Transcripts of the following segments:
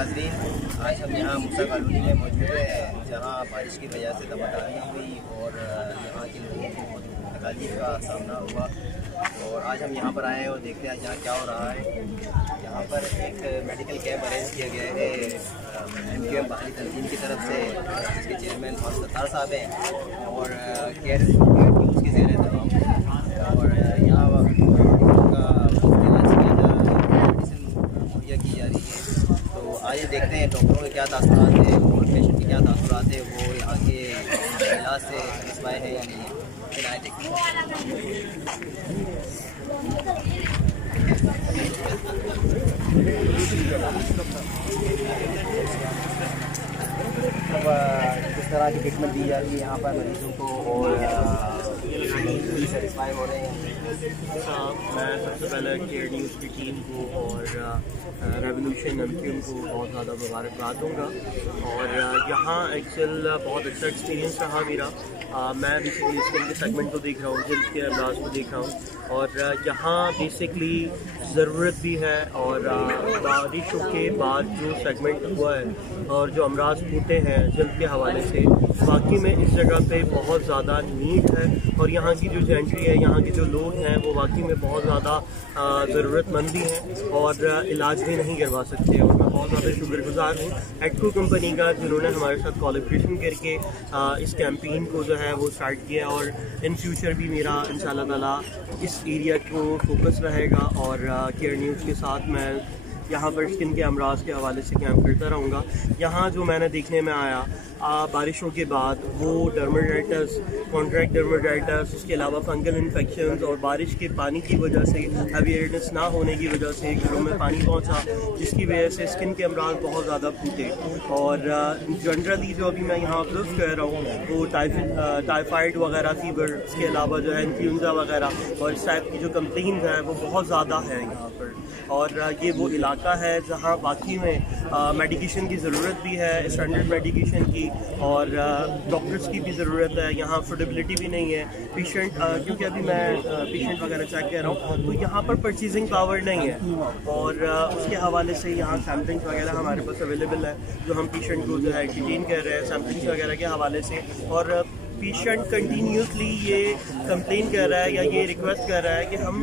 नाज़रीन, आज हम यहाँ मूसा कॉलोनी में मौजूद हैं, जहाँ बारिश की वजह से तबादलियाँ हुई और यहाँ के लोगों को बहुत तकलीफ का सामना हुआ। और आज हम यहाँ पर आए हैं और देखते हैं यहाँ क्या हो रहा है। यहाँ पर एक मेडिकल कैंप अरेंज किया गया है MQM बाहरी तंजीम की तरफ से, जिसके चेयरमैन सत्तार साहब हैं और केयर न्यूज़ की ज़ेर तमाम। और यहाँ की जा रही है। तो आइए देखते हैं डॉक्टरों के क्या तासुरात हैं और पेशेंट के क्या तासुरात हैं, वो यहाँ के इलाज से सेटिस्फाई है या नहीं है। किस तरह की ट्रीटमेंट दी जा रही है यहाँ पर मरीजों को और सेटिस्फाई हो रहे हैं। मैं सबसे पहले केयर न्यूज़ की टीम को और रेवोल्यूशन MQM को बहुत ज़्यादा मुबारकबाद दूँगा। और यहाँ एक्चुअल बहुत अच्छा एक्सपीरियंस रहा मेरा। मैं बेसिकली स्किन के सेगमेंट को देख रहा हूँ, जल्द के अमराज को देख रहा हूँ और यहाँ बेसिकली ज़रूरत भी है। और बारिशों के बाद जो सेगमेंट हुआ है और जो अमराज होते हैं जल्द के हवाले से, वाकई में इस जगह पे बहुत ज़्यादा नीड है। और यहाँ की जो जेंट्री है, यहाँ के जो लोग हैं, वो वाकई में बहुत ज़्यादा ज़रूरतमंद भी हैं और इलाज भी नहीं करवा सकते। और मैं बहुत ज़्यादा शुक्रगुजार हूँ एडको कंपनी का, जिन्होंने हमारे साथ कोलैबोरेशन करके इस कैंपेन को जो है वो स्टार्ट किया। और इन फ्यूचर भी मेरा इंशाल्लाह ताला इस एरिया को फोकस रहेगा और केयर न्यूज़ के साथ मैं यहाँ पर स्किन के अमराज के हवाले से कैंप करता रहूँगा। यहाँ जो मैंने देखने में आया बारिशों के बाद, वो डर्मेटाइटिस, कॉन्ट्रैक्ट डर्मेटाइटिस, उसके अलावा फंगल इन्फेक्शंस और बारिश के पानी की वजह से, अवेयरनेस ना होने की वजह से घरों में पानी पहुँचा, जिसकी वजह से स्किन के अमराज बहुत ज़्यादा फूटे। और जनरली जो अभी मैं यहाँ ऑब्जर्व कर रहा हूँ वो टाइफाइड वगैरह फीवर, उसके अलावा जो है इन्फ्लुएंजा वगैरह और इस टाइप की जो कंप्लेंट है वो बहुत ज़्यादा है यहाँ पर। और ये वो इलाका है जहाँ वाकई में मेडिकेशन की ज़रूरत भी है, स्टैंडर्ड मेडिकेशन की, और डॉक्टर्स की भी ज़रूरत है। यहाँ अफोर्डेबिलिटी भी नहीं है पेशेंट, क्योंकि अभी मैं पेशेंट वगैरह चेक कर रहा हूँ तो यहाँ पर परचेजिंग पावर नहीं है। और उसके हवाले से यहाँ सैम्पलिंग्स वगैरह हमारे पास अवेलेबल है, जो हम पेशेंट को जो है डिटेन कर रहे हैं सैम्पलिंग्स वगैरह के हवाले से। और पेशेंट कंटिन्यूसली ये कंप्लेन कर रहा है या ये रिक्वेस्ट कर रहा है कि हम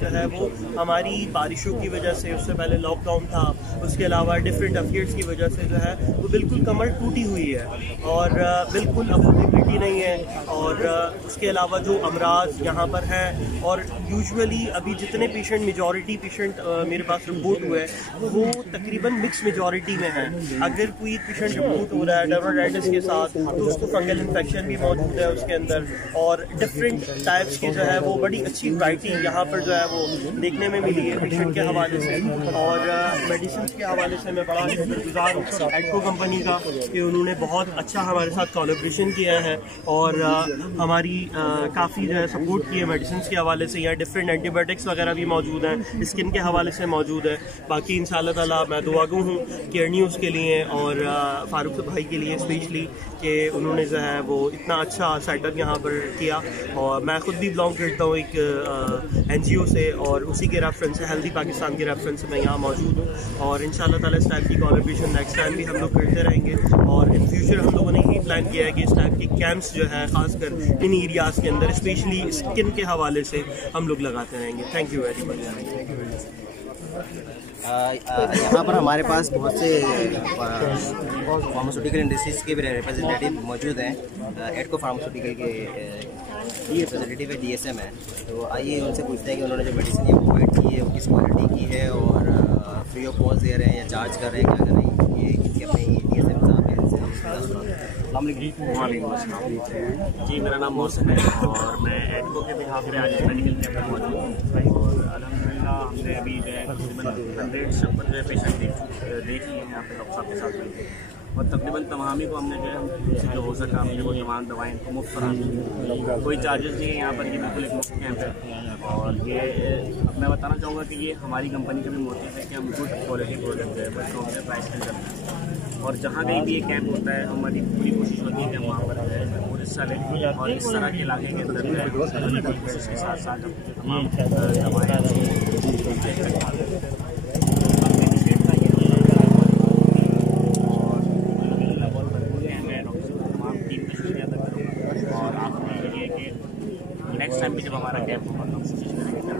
जो है वो हमारी बारिशों की वजह से, उससे पहले लॉकडाउन था, उसके अलावा डिफरेंट अफेयर्स की वजह से जो है वो बिल्कुल कमर टूटी हुई है और बिल्कुल अफोर्डेबिलिटी नहीं है। और उसके अलावा जो अमराज यहाँ पर है, और यूजुअली अभी जितने पेशेंट, मेजॉरिटी पेशेंट मेरे पास रिपोर्ट हुए वो तकरीबन मिक्स मेजॉरिटी में है। अगर कोई पेशेंट रिपोर्ट हो रहा है डर्मेटाइटिस के साथ तो उसको फंगल इन्फेक्शन भी मौजूद है उसके अंदर, और डिफरेंट टाइप्स की जो है वो बड़ी अच्छी वैरायटी यहाँ पर जो है वो देखने में मिली है पेशेंट के हवाले से। और मेडिसिन के हवाले से मैं बड़ा शुक्रगुजार हूँ एडको कंपनी का कि उन्होंने बहुत अच्छा हमारे साथ कोलैबोरेशन किया है और हमारी काफ़ी जो है सपोर्ट की है मेडिसिन के हवाले से। यहाँ डिफरेंट एंटीबायोटिक्स वगैरह भी मौजूद हैं, स्किन के हवाले से मौजूद है। बाकी इंशाल्लाह ताला मैं दुआगो हूँ केयर न्यूज़ के लिए और फारूक भाई के लिए स्पेशली कि उन्होंने जो है वो इतना अच्छा सेटअप यहाँ पर किया। और मैं ख़ुद भी बिलोंग करता हूँ एक NGO से, और उसी के रेफरेंस से, हेल्दी पाकिस्तान के रेफरेंस से मैं यहाँ मौजूद हूँ। और इंशाल्लाह ताला इस टाइप की कोलैबोरेशन नेक्स्ट टाइम भी हम लोग करते रहेंगे। और इन फ्यूचर हम लोगों ने यही प्लान किया है कि इस टाइप के कैंप्स जो है ख़ासकर इन एरियाज़ के अंदर स्पेशली स्किन के हवाले से हम लोग लगाते रहेंगे। Thank you very much. यहाँ पर हमारे पास बहुत से फार्मास्यूटिकल इंडस्ट्रीज़ के भी रिप्रेजेंटेटिव मौजूद हैं। एडको फार्मास्यूटिकल के रिप्रेजेंटेटिव है, DSM है। तो आइए उनसे पूछते हैं कि उन्होंने जो मेडिसिन ये प्रोवाइड की है वो किस क्वालिटी की है और फ्री ऑफ कॉस्ट दे रहे हैं या चार्ज कर रहे हैं, क्या कर रहे हैं, ये किनके अपने DSM साहब हैं। जी, मेरा नाम मौसम है और मैं एडको के बिहाफ पे आज मेडिकल कैंप में मौजूद हूँ। और अल्हम्दुलिल्लाह हमने अभी जो है तकरीबन 150 पेशेंट देख लिए हैं यहाँ पे डॉक्टर साहब के साथ मिलकर। और तकरीबन तमामी को हमने जो है उनसे जो हो सका हमने वो तमाम दवाएँ इनको मुफ्त फराहम, कोई चार्जेस नहीं है यहाँ पर। ये बिल्कुल एक मुफ्त कैंप है। और ये मैं बताना चाहूँगा कि ये हमारी कंपनी का भी मोटिव है कि हम गुड क्वालिटी प्रोडक्ट जो है बच्चों के प्राइस में करते हैं। और जहाँ कहीं भी ये कैंप होता है हमारी पूरी कोशिश होती है कि हम वहाँ पर जो है वो हिस्सा लें और इस तरह के इलाके के अंदर के साथ साथ तमाम दवाएँ जब हमारा कैंप होगा तो हम कोशिश करेंगे